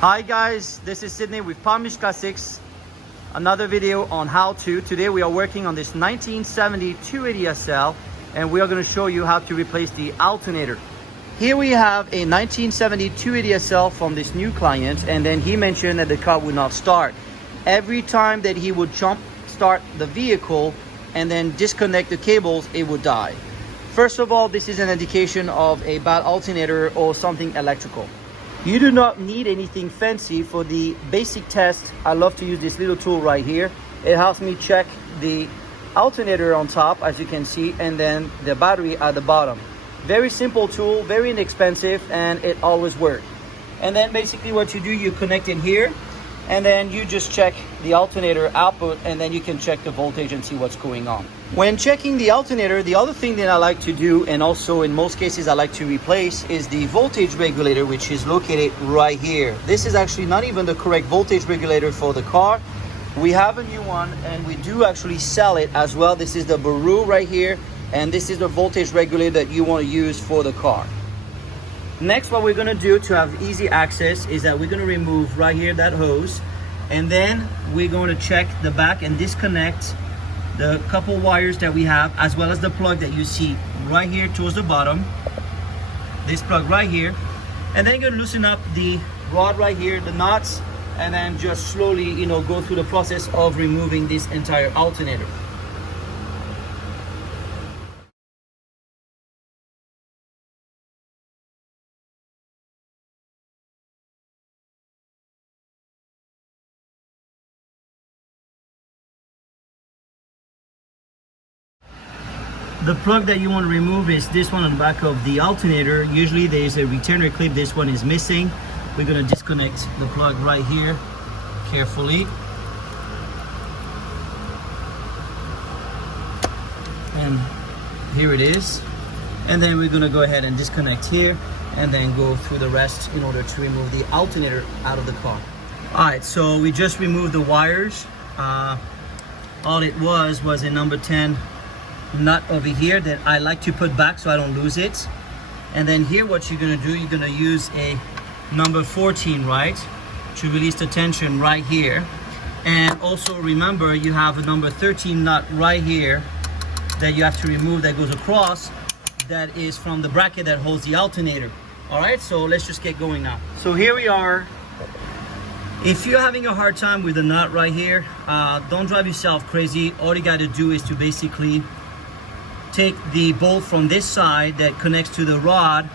Hi guys, this is Sydney with Palm Beach Classics. Another video on how to. Today we are working on this 1970 280 SL and we are going to show you how to replace the alternator. Here we have a 1970 280 SL from this new client, and then he mentioned that the car would not start. Every time that he would jump start the vehicle and then disconnect the cables, it would die. First of all, this is an indication of a bad alternator or something electrical. You do not need anything fancy for the basic test. I love to use this little tool right here. It helps me check the alternator on top, as you can see, and then the battery at the bottom. Very simple tool, very inexpensive, and it always works. And then basically what you do, you connect in here, and then you just check the alternator output, and then you can check the voltage and see what's going on. When checking the alternator, the other thing that I like to do, and also in most cases I like to replace, is the voltage regulator, which is located right here. This is actually not even the correct voltage regulator for the car. We have a new one, and we do actually sell it as well. This is the Baru right here, and this is the voltage regulator that you want to use for the car. Next, what we're going to do to have easy access is that we're going to remove right here that hose, and then we're going to check the back and disconnect the couple wires that we have, as well as the plug that you see right here towards the bottom, this plug right here. And then you're going to loosen up the rod right here, the nuts, and then just slowly, go through the process of removing this entire alternator. The plug that you want to remove is this one on the back of the alternator. Usually there's a retainer clip. This one is missing. We're going to disconnect the plug right here carefully. And here it is. And then we're going to go ahead and disconnect here and then go through the rest in order to remove the alternator out of the car. Alright, so we just removed the wires. All it was a number 10 nut over here that I like to put back so I don't lose it. And then here what you're going to do, you're going to use a number 14, right, to release the tension right here. And also remember, you have a number 13 nut right here that you have to remove, that goes across, that is from the bracket that holds the alternator. All right, so let's just get going now. So here we are. If you're having a hard time with the nut right here, don't drive yourself crazy. All you got to do is to basically take the bolt from this side that connects to the rod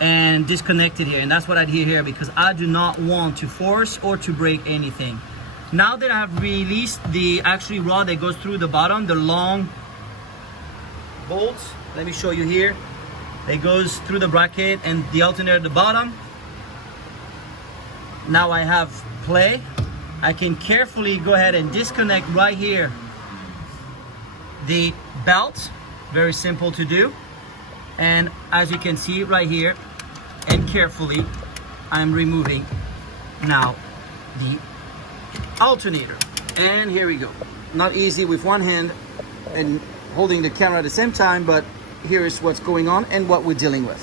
and disconnect it here. And that's what I did here, because I do not want to force or to break anything. Now that I have released the actually rod that goes through the bottom, the long bolts, let me show you here. It goes through the bracket and the alternator at the bottom. Now I have play. I can carefully go ahead and disconnect right here the belt. Very simple to do. And as you can see right here, and carefully, I'm removing now the alternator. And here we go. Not easy with one hand and holding the camera at the same time, but here is what's going on and what we're dealing with.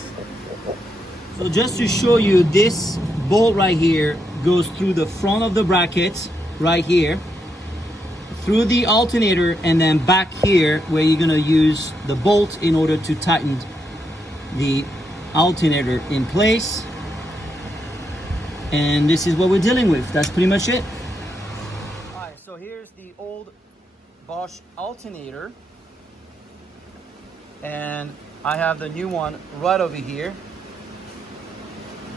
So just to show you, this bolt right here goes through the front of the brackets right here, through the alternator, and then back here where you're going to use the bolt in order to tighten the alternator in place. And this is what we're dealing with. That's pretty much it. Alright, so here's the old Bosch alternator, and I have the new one right over here.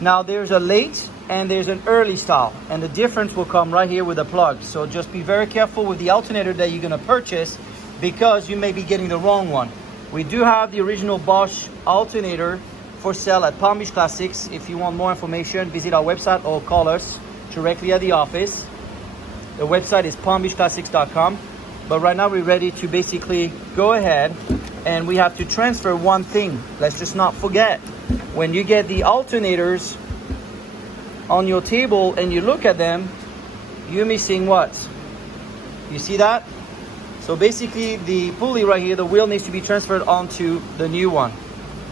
Now there's a late and there's an early style, and the difference will come right here with the plug. So just be very careful with the alternator that you're going to purchase, because you may be getting the wrong one. We do have the original Bosch alternator for sale at Palm Beach Classics. If you want more information, visit our website or call us directly at the office. The website is palmbeachclassics.com. But right now we're ready to basically go ahead, and we have to transfer one thing. Let's just not forget, when you get the alternators on your table and you look at them, you're missing what? You see that? So basically the pulley right here, the wheel needs to be transferred onto the new one.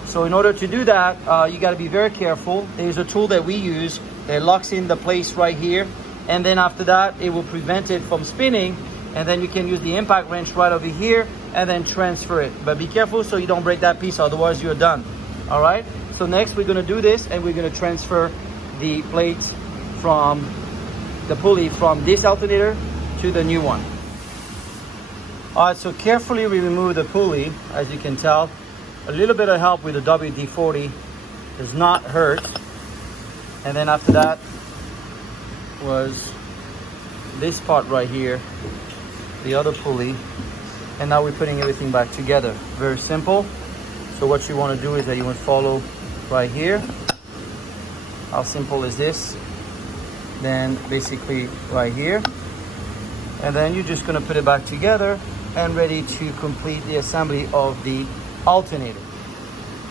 So in order to do that, you got to be very careful. There's a tool that we use It locks in the place right here, and then after that it will prevent it from spinning, and then you can use the impact wrench right over here and then transfer it. But be careful so you don't break that piece, otherwise you're done. All right, so next we're going to do this, and we're going to transfer the plates from the pulley from this alternator to the new one. All right, so carefully we remove the pulley. As you can tell, a little bit of help with the WD-40 does not hurt. And then after that was this part right here, the other pulley, and now we're putting everything back together. Very simple. So what you want to do is that you want to follow right here. How simple is this? Then basically right here, and then you're just going to put it back together and ready to complete the assembly of the alternator.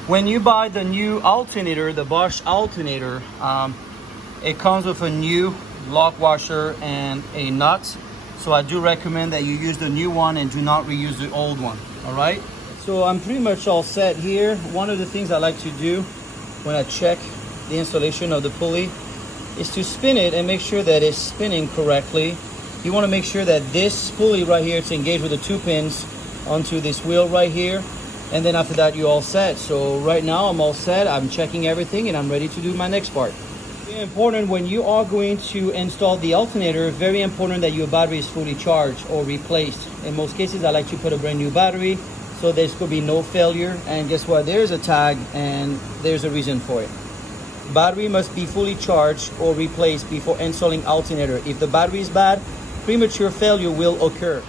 When you buy the new alternator, the Bosch alternator, it comes with a new lock washer and a nut. So I do recommend that you use the new one and do not reuse the old one. All right. So I'm pretty much all set here. One of the things I like to do when I check the installation of the pulley is to spin it and make sure that it's spinning correctly. You want to make sure that this pulley right here is engaged with the 2 pins onto this wheel right here, and then after that you're all set. So right now I'm all set. I'm checking everything and I'm ready to do my next part. Very important when you are going to install the alternator, very important that your battery is fully charged or replaced. In most cases I like to put a brand new battery, so there's going to be no failure. And guess what, there's a tag and there's a reason for it. Battery must be fully charged or replaced before installing alternator. If the battery is bad, premature failure will occur.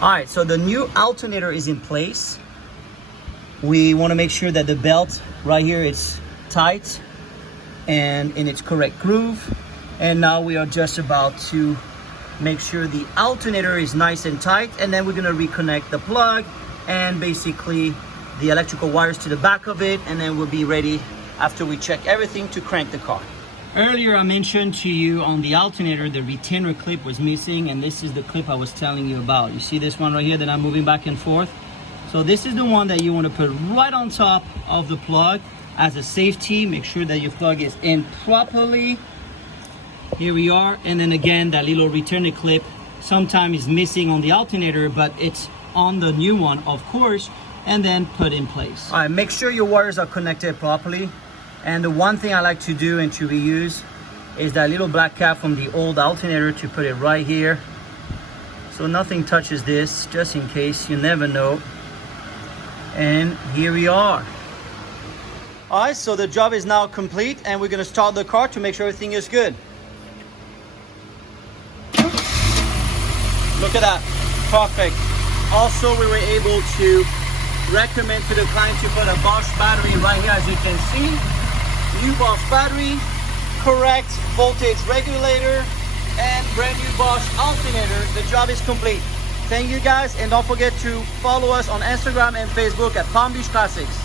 All right, so the new alternator is in place. We want to make sure that the belt right here is tight and in its correct groove. And now we are just about to make sure the alternator is nice and tight, and then we're going to reconnect the plug and basically the electrical wires to the back of it, and then we'll be ready after we check everything to crank the car. Earlier I mentioned to you on the alternator the retainer clip was missing, and this is the clip I was telling you about. You see this one right here that I'm moving back and forth? So this is the one that you want to put right on top of the plug as a safety. Make sure that your plug is in properly. Here we are. And then again, that little retainer clip sometimes is missing on the alternator, but it's on the new one, of course, and then put in place. All right, make sure your wires are connected properly. And the one thing I like to do and to reuse is that little black cap from the old alternator to put it right here. So nothing touches this, just in case, you never know. And here we are. All right, so the job is now complete, and we're gonna start the car to make sure everything is good. Look at that, perfect. Also, we were able to recommend to the client to put a Bosch battery right here, as you can see. New Bosch battery, correct voltage regulator, and brand new Bosch alternator. The job is complete. Thank you guys, and don't forget to follow us on Instagram and Facebook at Palm Beach Classics.